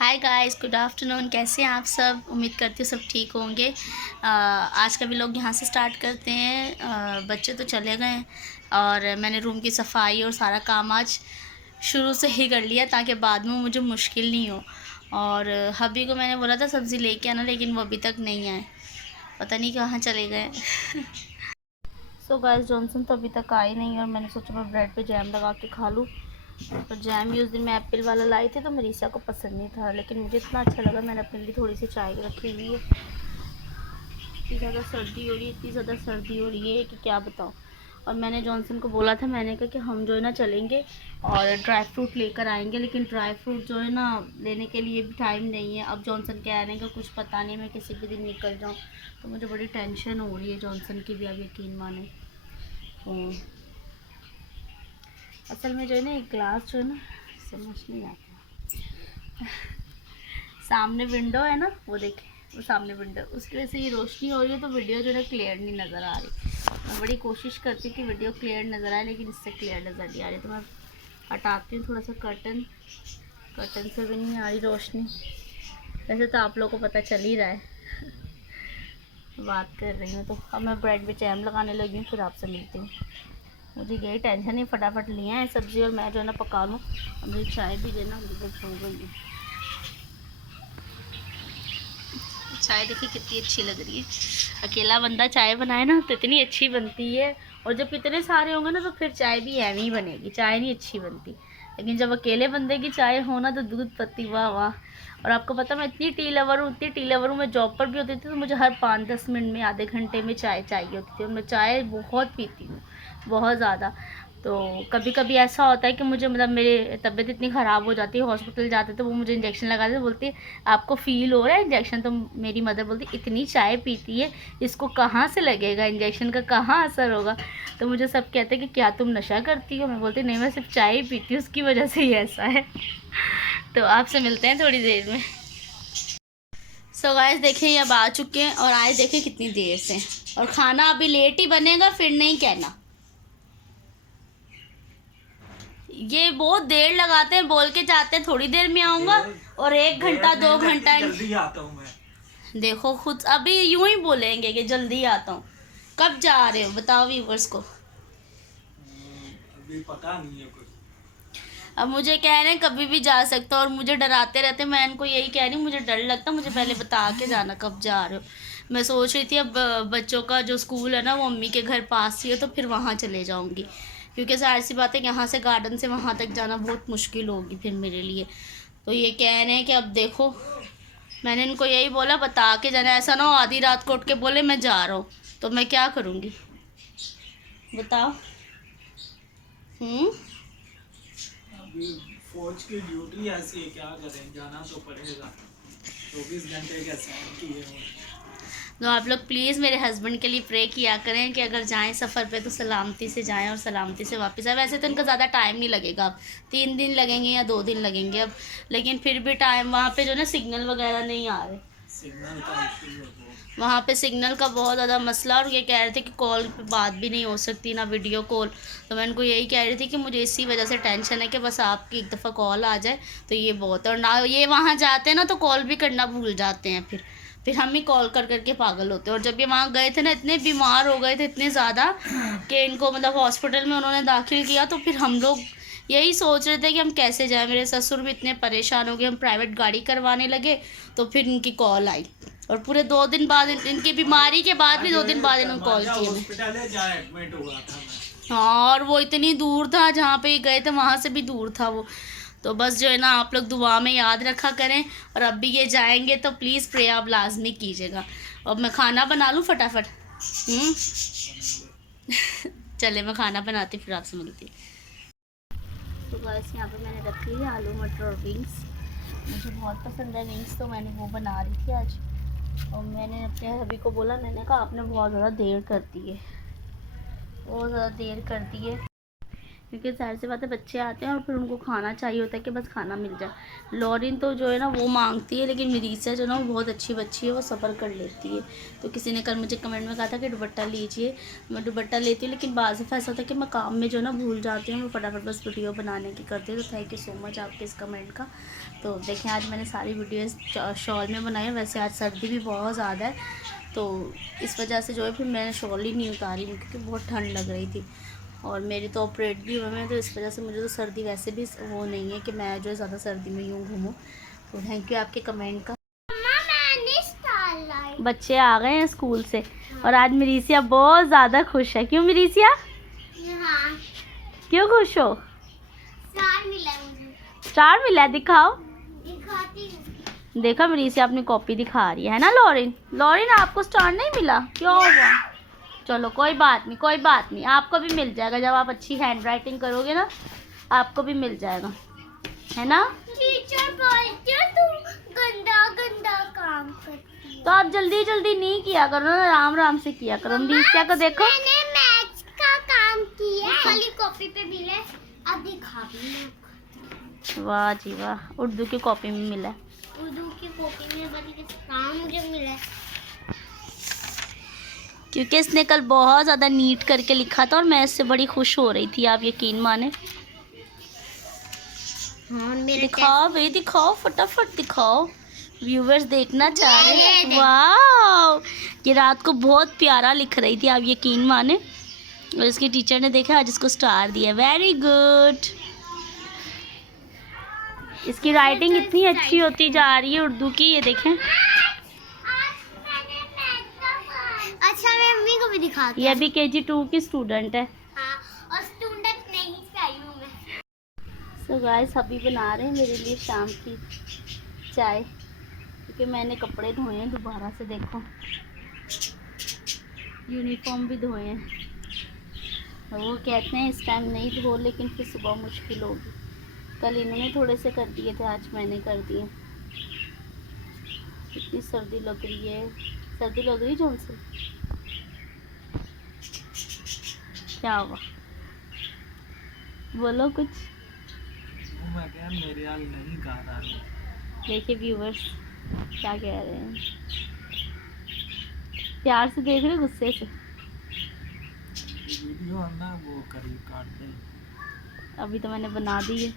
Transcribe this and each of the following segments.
Hi guys, good afternoon. कैसे हैं आप सब? उम्मीद करती हूँ सब ठीक होंगे। आज का भी लोग यहाँ से स्टार्ट करते हैं। बच्चे तो चले गए हैं और मैंने रूम की सफाई और सारा काम आज शुरू से ही कर लिया ताकि बाद में मुझे मुश्किल नहीं हो। और हबी को मैंने बोला था सब्ज़ी लेके आना, लेकिन वो अभी तक नहीं आए, पता नहीं कहाँ चले गए। सो गाइस, जॉनसन तो अभी तक आई नहीं और मैंने सोचा मैं ब्रेड पे जैम लगा के खा लूँ। तो जैम भी उस दिन मैं एप्पल वाला लाई थी तो मरीसा को पसंद नहीं था, लेकिन मुझे इतना अच्छा लगा, मैंने अपने लिए थोड़ी सी चाय रखी हुई है। इतनी ज़्यादा सर्दी हो रही है, इतनी ज़्यादा सर्दी हो रही है कि क्या बताऊँ। और मैंने जॉनसन को बोला था, मैंने कहा कि हम जो है ना चलेंगे और ड्राई फ्रूट लेकर आएंगे, लेकिन ड्राई फ्रूट जो है ना लेने के लिए भी टाइम नहीं है। अब जॉनसन कह रहे हैं कि कुछ पता नहीं, मैं किसी भी दिन निकल जाऊँ, तो मुझे बड़ी टेंशन हो रही है जॉनसन की भी, अब यकीन माने। असल में जो है ना एक ग्लास जो है ना समझ नहीं आता। सामने विंडो है ना, वो देखें, वो सामने विंडो, उसकी वजह से ये रोशनी हो रही है तो वीडियो जो है क्लियर नहीं नज़र आ रही। मैं बड़ी कोशिश करती हूँ कि वीडियो क्लियर नज़र आए, लेकिन इससे क्लियर नज़र नहीं आ रही। तो मैं हटाती हूँ थोड़ा सा कर्टन, कर्टन से भी नहीं आ रही रोशनी। वैसे तो आप लोगों को पता चल ही रहा है बात कर रही हूँ। तो अब मैं ब्रेड पे जैम लगाने लगी हूँ, फिर आपसे मिलती हूँ। मुझे यही टेंशन है, फटाफट लिए हैं सब्ज़ी और मैं जो है ना पका लूँ। और मुझे चाय भी देना, मुझे सो गई है। चाय देखिए कितनी अच्छी लग रही है। अकेला बंदा चाय बनाए ना तो इतनी अच्छी बनती है, और जब इतने सारे होंगे ना तो फिर चाय भी ऐवी ही बनेगी, चाय नहीं अच्छी बनती। लेकिन जब अकेले बंदे की चाय हो ना तो दूध पत्ती, वाह वाह। और आपको पता मैं इतनी टी लवर हूँ, इतनी टी लवर हूँ, मैं जॉब पर भी होती थी तो मुझे हर 5-10 मिनट में, आधे घंटे में चाय चाहिए होती थी, और मैं चाय बहुत पीती हूँ, बहुत ज़्यादा। तो कभी कभी ऐसा होता है कि मुझे मतलब मेरी तबीयत इतनी ख़राब हो जाती है, हॉस्पिटल जाते तो वो मुझे इंजेक्शन लगा देते, बोलती है आपको फ़ील हो रहा है इंजेक्शन? तो मेरी मदर बोलती इतनी चाय पीती है, इसको कहाँ से लगेगा इंजेक्शन का, कहाँ असर होगा? तो मुझे सब कहते हैं कि क्या तुम नशा करती हो? मैं बोलती नहीं, मैं सिर्फ चाय ही पीती हूँ, उसकी वजह से ही ऐसा है। तो आपसे मिलते हैं थोड़ी देर में। सो गाइस देखें, अब आ चुके हैं और आए देखें कितनी देर से, और खाना अभी लेट ही बनेगा, फिर नहीं कहना। ये बहुत देर लगाते हैं, बोल के जाते हैं थोड़ी देर में आऊंगा, और 1 घंटा 2 घंटा जल्दी आता हूँ मैं। देखो खुद अभी यूं ही बोलेंगे कि जल्दी आता हूँ। कब जा रहे हो बताओ व्यूवर्स को। अभी पता नहीं है कुछ। अब मुझे कह रहे हैं कभी भी जा सकते हो, और मुझे डराते रहते, मैं इनको यही कह रही हूँ मुझे डर लगता, मुझे पहले बता के जाना कब जा रहे हो। मैं सोच रही थी अब बच्चों का जो स्कूल है ना वो मम्मी के घर पास ही है, तो फिर वहाँ चले जाऊँगी, क्योंकि सारी सी बात है यहाँ से गार्डन से वहाँ तक जाना बहुत मुश्किल होगी फिर मेरे लिए। तो ये कह रहे हैं कि अब देखो, मैंने इनको यही बोला बता के जाना, ऐसा ना हो आधी रात को उठ के बोले मैं जा रहा हूँ, तो मैं क्या करूँगी बताओ। अभी फौज की ड्यूटी ऐसी है, क्या करें, जाना तो पड़ेगा। 24 घंटे कैसे किए हुए। तो आप लोग प्लीज़ मेरे हस्बैंड के लिए प्रे किया करें कि अगर जाएं सफ़र पे तो सलामती से जाएं और सलामती से वापस आए। वैसे तो इनका ज़्यादा टाइम नहीं लगेगा, अब 3 दिन लगेंगे या 2 दिन लगेंगे अब, लेकिन फिर भी टाइम वहाँ पे जो ना सिग्नल वगैरह नहीं आ रहे, सिग्नल का इशू है वो। वहाँ पे सिग्नल का बहुत ज़्यादा मसला। और ये कह रहे थे कि कॉल पे बात भी नहीं हो सकती, ना वीडियो कॉल। तो मैं उनको यही कह रही थी कि मुझे इसी वजह से टेंशन है कि बस आपकी एक दफ़ा कॉल आ जाए तो ये बहुत है। और ना ये वहाँ जाते हैं ना तो कॉल भी करना भूल जाते हैं, फिर हम ही कॉल कर करके पागल होते हैं। और जब ये वहाँ गए थे ना इतने बीमार हो गए थे, इतने ज़्यादा कि इनको मतलब हॉस्पिटल में उन्होंने दाखिल किया, तो फिर हम लोग यही सोच रहे थे कि हम कैसे जाएं। मेरे ससुर भी इतने परेशान हो गए, हम प्राइवेट गाड़ी करवाने लगे, तो फिर इनकी कॉल आई, और पूरे 2 दिन बाद इनकी बीमारी के बाद भी 2 दिन बाद इन्होंने कॉल किया मैं। हॉस्पिटल है जहाँ एडमिट हुआ था मैं। हाँ, और वो इतनी दूर था, जहाँ पे गए थे वहाँ से भी दूर था वो। तो बस जो है ना आप लोग दुआ में याद रखा करें, और अब भी ये जाएंगे तो प्लीज़ प्रे आप लाजमी कीजिएगा। और मैं खाना बना लूँ फटाफट। चले मैं खाना बनाती फिर आपसे मिलती हूँ। तो बस यहाँ पे मैंने रखी है आलू मटर और विंग्स, मुझे बहुत पसंद है विंग्स, तो मैंने वो बना रही थी आज। और मैंने अपने हबी को बोला, मैंने कहा आपने बहुत ज़्यादा देर कर दी है, बहुत ज़्यादा देर कर दी है, क्योंकि जाहिर सी बात है बच्चे आते हैं और फिर उनको खाना चाहिए होता है कि बस खाना मिल जाए। लॉरिन तो जो है ना वो मांगती है, लेकिन मिरीसा जो ना वो बहुत अच्छी बच्ची है, वो सब्र कर लेती है। तो किसी ने कल मुझे कमेंट में कहा था कि दुपट्टा लीजिए, मैं दुपट्टा लेती हूँ, लेकिन बाज़ दफ़ा ऐसा होता है कि मैं काम में जो ना भूल जाती हूँ, मैं फटाफट बस वीडियो बनाने की करती हूँ। तो थैंक यू सो मच आपके इस कमेंट का। तो देखें आज मैंने सारी वीडियोज़ शॉल में बनाई है। वैसे आज सर्दी भी बहुत ज़्यादा है, तो इस वजह से जो है फिर मैंने शॉल ही नहीं उतारी क्योंकि बहुत ठंड लग रही थी और मेरी तो ऑपरेट भी हुए हैं, तो इस वजह से मुझे तो सर्दी वैसे भी वो नहीं है कि मैं जो है ज़्यादा सर्दी में यूँ घूमूँ। तो थैंक यू आपके कमेंट का। बच्चे आ गए हैं स्कूल से और आज मिरीसिया बहुत ज़्यादा खुश है। क्यों मिरीसिया? हाँ। क्यों खुश हो? स्टार मिला मुझे। स्टार मिला? दिखाओ। दिखाती हूँ। देखा मिरीसिया अपनी कॉपी दिखा रही है ना लॉरिन? लॉरिन आपको स्टार नहीं मिला, क्यों हुआ? चलो कोई बात नहीं, कोई बात नहीं, आपको भी मिल जाएगा। जब आप अच्छी हैंड राइटिंग करोगे ना आपको भी मिल जाएगा, है ना? टीचर बोलती है तुम गंदा गंदा काम करती हो। तो आप जल्दी जल्दी नहीं किया करो ना, आराम आराम से किया करो। मिरीसिया को देखो, मैंने मैथ्स का काम किया खाली कॉपी पे मिला, अब दिखा भी। वाह जी वाह, उर्दू की कॉपी में मिला। उर्दू की कॉपी में बड़ी काम मुझे मिला क्योंकि इसने कल बहुत ज़्यादा नीट करके लिखा था और मैं इससे बड़ी खुश हो रही थी, आप यकीन माने। हाँ, दिखाओ भाई, दिखाओ, फटाफट दिखाओ, व्यूवर्स देखना चाह रहे हैं। वाह, ये रात को बहुत प्यारा लिख रही थी, आप यकीन माने। और इसकी टीचर ने देखा आज इसको स्टार दिया। Very good. इसकी राइटिंग इतनी अच्छी होती जा रही है उर्दू की, ये देखें। अच्छा मैं मम्मी को भी दिखाती हूँ। ये भी KG 2 की स्टूडेंट है। हाँ, और स्टूडेंट नहीं चाहिए मैं। सो गाइस अभी बना रहे हैं मेरे लिए शाम की चाय, क्योंकि मैंने कपड़े धोए हैं दोबारा से। देखो यूनिफॉर्म भी धोए हैं, वो कहते हैं इस टाइम नहीं धो, लेकिन फिर सुबह मुश्किल होगी। कल इन्होंने थोड़े से कर दिए थे, आज मैंने कर दिए। इतनी सर्दी लग रही है, सर्दी लग रही है जोन से। क्या हुआ, बोलो कुछ। मैं क्या मेरे हाल नहीं गा रहा। देखिए व्यूवर्स क्या कह रहे हैं, प्यार से देख रहे, गुस्से से। वीडियो ना वो करीब काट दे। अभी तो मैंने बना दी है।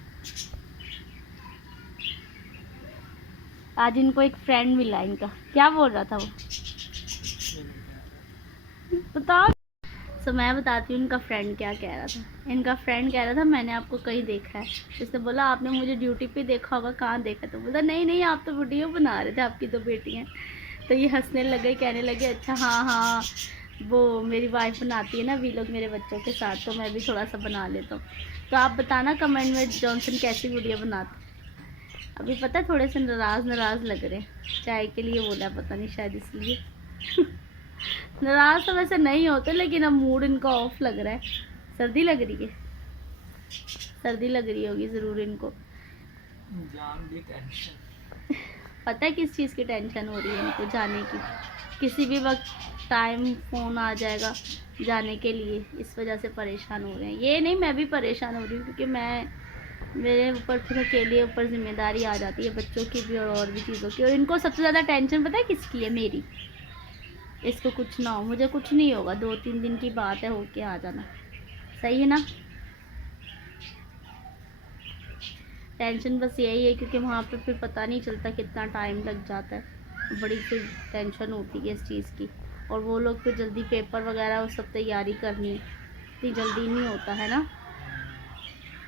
आज इनको एक फ्रेंड मिला, इनका क्या बोल रहा था वो, बताओ। तो मैं बताती हूँ इनका फ्रेंड क्या कह रहा था। इनका फ्रेंड कह रहा था मैंने आपको कहीं देखा है। इसने बोला आपने मुझे ड्यूटी पे देखा होगा, कहाँ देखा? तो बोला नहीं नहीं, आप तो वीडियो बना रहे थे, आपकी दो बेटियाँ। तो ये हंसने लगे, कहने लगे अच्छा हाँ हाँ वो मेरी वाइफ बनाती है ना वीलॉग मेरे बच्चों के साथ, तो मैं भी थोड़ा सा बना लेता हूँ। तो आप बताना कमेंट में जॉनसन कैसी वीडियो बनाते। अभी पता है थोड़े से नाराज़ लग रहे हैं, चाय के लिए बोला, पता नहीं शायद इसलिए। नाराज़ तो वैसे नहीं होते, लेकिन अब मूड इनका ऑफ लग रहा है। सर्दी लग रही है, सर्दी लग रही होगी ज़रूर इनको। जान भी टेंशन। पता है किस चीज़ की टेंशन हो रही है इनको? जाने की। किसी भी वक्त टाइम फ़ोन आ जाएगा जाने के लिए, इस वजह से परेशान हो रहे हैं। ये नहीं, मैं भी परेशान हो रही हूँ क्योंकि मेरे ऊपर फिर अकेले ऊपर जिम्मेदारी आ जाती है बच्चों की भी और भी चीज़ों की। और इनको सबसे ज़्यादा टेंशन पता है किसकी है? मेरी। इसको कुछ ना हो, मुझे कुछ नहीं होगा, 2-3 दिन की बात है, होके आ जाना, सही है ना? टेंशन बस यही है क्योंकि वहाँ पे फिर पता नहीं चलता कितना टाइम लग जाता है, बड़ी फिर टेंशन होती है इस चीज़ की। और वो लोग फिर जल्दी पेपर वगैरह वो सब तैयारी करनी, इतनी जल्दी नहीं होता है ना।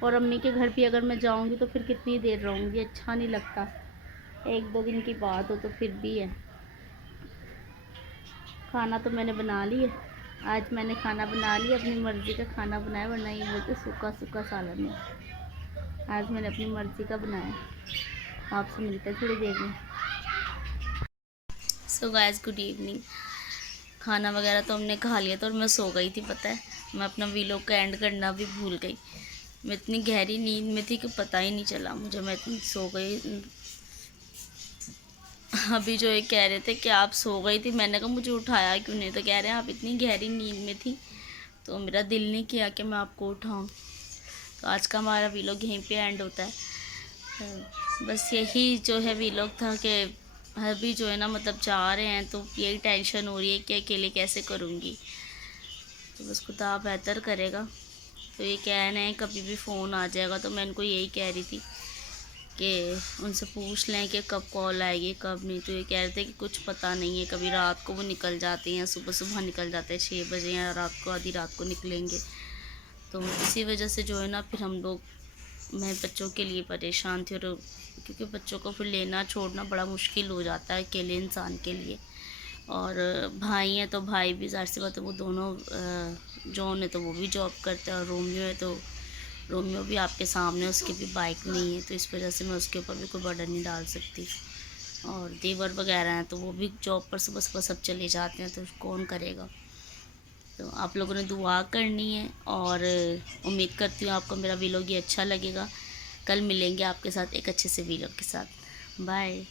और अम्मी के घर भी अगर मैं जाऊँगी तो फिर कितनी देर रहूँगी, अच्छा नहीं लगता। 1-2 दिन की बात हो तो फिर भी है। खाना तो मैंने बना लिया, आज मैंने खाना बना लिया, अपनी मर्ज़ी का खाना बनाया, वरना ये बोलते सूखा सूखा सालन है। आज मैंने अपनी मर्ज़ी का बनाया। आपसे मिलते हैं थोड़ी देर में। So guys good evening. खाना वगैरह तो हमने खा लिया था और मैं सो गई थी। पता है मैं अपना वीलॉग का एंड करना भी भूल गई, मैं इतनी गहरी नींद में थी कि पता ही नहीं चला मुझे, मैं इतनी सो गई। अभी जो ये कह रहे थे कि आप सो गई थी, मैंने कहा मुझे उठाया क्यों नहीं, तो कह रहे हैं आप इतनी गहरी नींद में थी, तो मेरा दिल नहीं किया कि मैं आपको उठाऊं। तो आज का हमारा वीलॉग यहीं पे एंड होता है। बस यही जो है वीलॉग था कि अभी जो है ना मतलब जा रहे हैं तो यही टेंशन हो रही है कि अकेले कैसे करूँगी। तो बस खुदा बेहतर करेगा। तो ये कह रहे हैं कभी भी फ़ोन आ जाएगा, तो मैं इनको यही कह रही थी कि उनसे पूछ लें कि कब कॉल आएगी कब नहीं। तो ये कह रहे थे कि कुछ पता नहीं है, कभी रात को वो निकल जाते हैं, सुबह सुबह निकल जाते हैं 6 बजे, या रात को आधी रात को निकलेंगे। तो इसी वजह से जो है ना फिर हम लोग, मैं बच्चों के लिए परेशान थी, और क्योंकि बच्चों को फिर लेना छोड़ना बड़ा मुश्किल हो जाता है अकेले इंसान के लिए। और भाई हैं तो भाई भी ज़ाहिर सी बात है वो दोनों, जॉन है तो वो भी जॉब करता है, और रोमियो है तो रोमियो भी आपके सामने, उसकी भी बाइक नहीं है, तो इस वजह से मैं उसके ऊपर भी कोई बर्डन नहीं डाल सकती। और देवर वगैरह हैं तो वो भी जॉब पर सुबह सुबह सब चले जाते हैं, तो कौन करेगा। तो आप लोगों ने दुआ करनी है, और उम्मीद करती हूँ आपको मेरा वीलॉग ये अच्छा लगेगा। कल मिलेंगे आपके साथ एक अच्छे से वीलॉग के साथ। बाय।